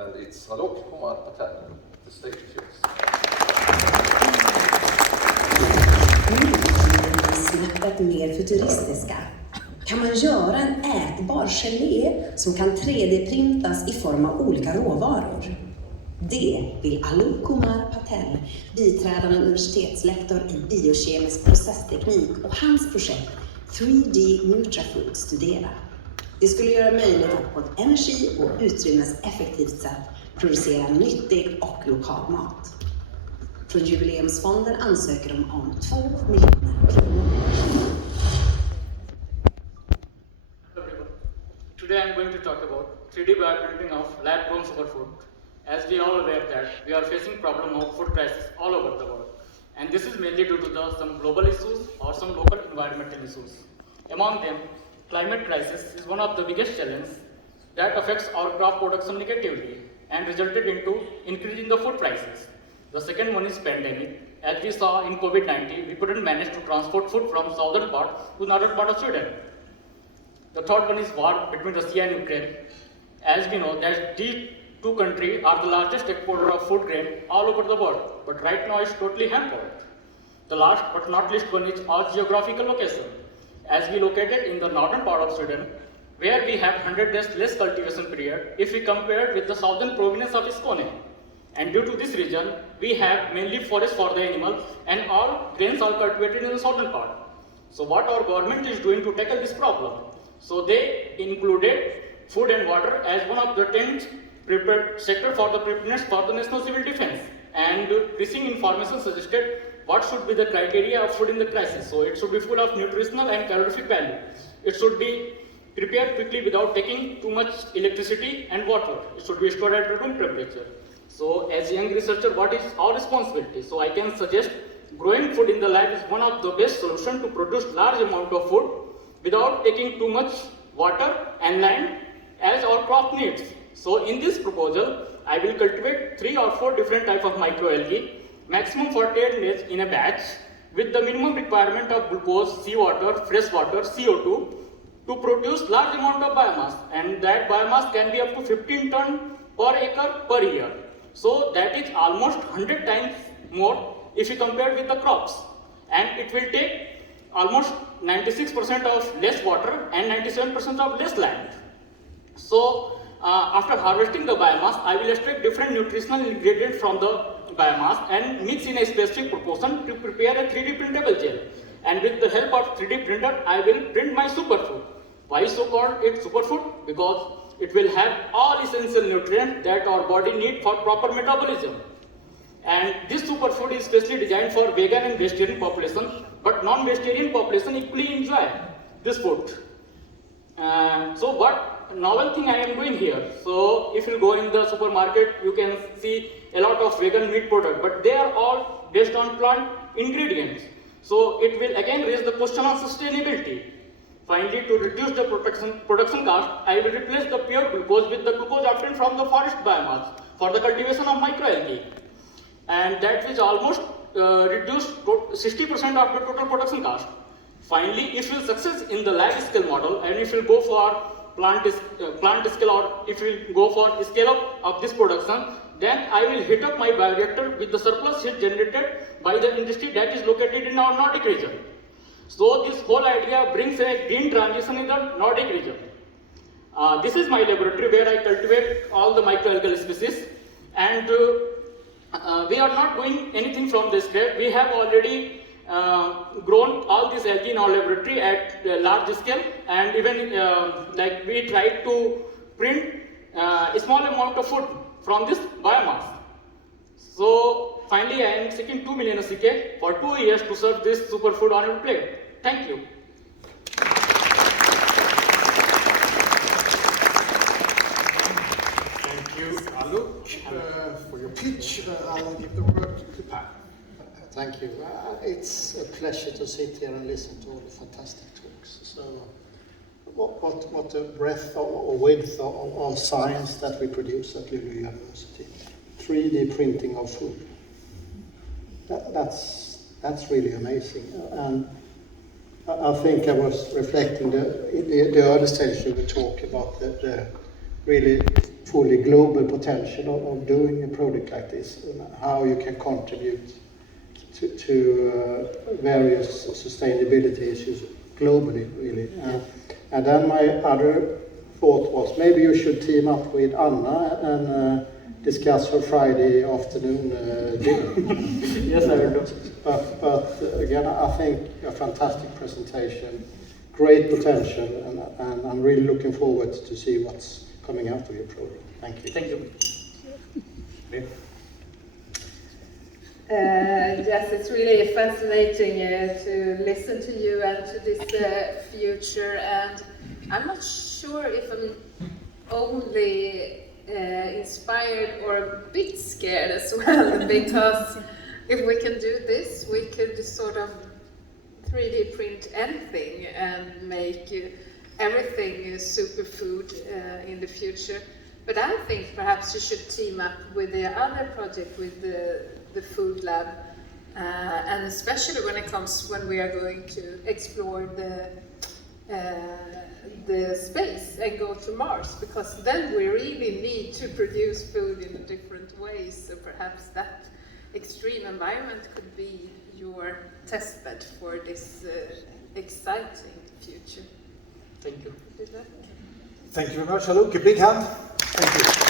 and it's Kumar Patel. The stage is yours. Snäppet mer futuristiska kan man göra en ätbar gelé som kan 3D-printas i form av olika råvaror. Det vill Kumar Patel, biträdande universitetslektor i biokemisk processteknik och hans projekt 3D Nutrafood studera. Det skulle göra möjligt att på ett energi- och utrymmeseffektivt sätt producera nyttig och lokal mat. Från Jubileumsfonden ansöker de om 2 miljoner kronor. Today I'm going to talk about 3D bioprinting of lab-grown superfood. As we all aware that we are facing problem of food crisis all over the world. And this is mainly due to some global issues or some local environmental issues. Among them, climate crisis is one of the biggest challenges that affects our crop production negatively and resulted into increasing the food prices. The second one is pandemic. As we saw in COVID-19, we couldn't manage to transport food from southern part to northern part of Sweden. The third one is war between Russia and Ukraine. As we know that these two countries are the largest exporter of food grain all over the world, but right now it's totally hampered. The last but not least one is our geographical location. As we located in the northern part of Sweden, where we have 100 days less cultivation period if we compare it with the southern province of Skåne. And due to this region, we have mainly forest for the animal and all grains are cultivated in the southern part. So what our government is doing to tackle this problem? So they included food and water as one of the 10 prepared sector for the preparedness for the national civil defense. And recent information suggested what should be the criteria of food in the crisis. So it should be full of nutritional and calorific value. It should be prepared quickly without taking too much electricity and water. It should be stored at room temperature. So as a young researcher, what is our responsibility? So I can suggest growing food in the lab is one of the best solutions to produce large amount of food without taking too much water and land as our crop needs. So in this proposal, I will cultivate 3 or 4 different types of microalgae, maximum for 10 days in a batch, with the minimum requirement of glucose, seawater, fresh water, CO2, to produce large amount of biomass, and that biomass can be up to 15 ton per acre per year. So that is almost 100 times more if you compare with the crops, and it will take almost 96% of less water and 97% of less land. So after harvesting the biomass, I will extract different nutritional ingredients from the biomass and mix in a specific proportion to prepare a 3D printable gel. And with the help of 3D printer, I will print my superfood. Why so called it superfood? Because it will have all essential nutrients that our body needs for proper metabolism. And this superfood is specially designed for vegan and vegetarian population, but non-vegetarian population equally enjoy this food. So what novel thing I am doing here? So if you go in the supermarket, you can see a lot of vegan meat products, but they are all based on plant ingredients. So it will again raise the question on sustainability. Finally, to reduce the production cost, I will replace the pure glucose with the glucose obtained from the forest biomass for the cultivation of microalgae. And that will almost reduce 60% of the total production cost. Finally, if you success in the lab scale model, and if you go for plant scale, or if you go for scale up of this production, then I will heat up my bioreactor with the surplus heat generated by the industry that is located in our Nordic region. So this whole idea brings a green transition in the Nordic region. This is my laboratory where I cultivate all the microalgal species, and we are not doing anything from the scratch. We have already grown all this algae in our laboratory at large scale, and even like we tried to print a small amount of food from this biomass. So finally, I am seeking 2 million SEK for 2 years to serve this superfood on your plate. Thank you. Thank you, Alok, for your pitch. I will give the word to Per. Thank you. It's a pleasure to sit here and listen to all the fantastic talks. So, what a breadth or width of science that we produce at Luleå University. 3D printing of food. That's really amazing. And I think I was reflecting the early stage of the talk about the really fully global potential of doing a project like this, and how you can contribute to various sustainability issues globally, really. And then my other thought was maybe you should team up with Anna and discuss her Friday afternoon dinner. Yes, I will do. But again, I think a fantastic presentation, great potential, and I'm really looking forward to see what's coming out of your project. Thank you. Thank you. Yes, it's really fascinating to listen to you and to this future, and I'm not sure if I'm only inspired or a bit scared as well, because if we can do this, we could sort of 3D print anything and make everything superfood in the future. But I think perhaps you should team up with the other project, with the food lab, and especially when we are going to explore the space and go to Mars, because then we really need to produce food in different ways. So perhaps that extreme environment could be your testbed for this exciting future. Thank you. Thank you very much, Alok. A big hand. Thank you.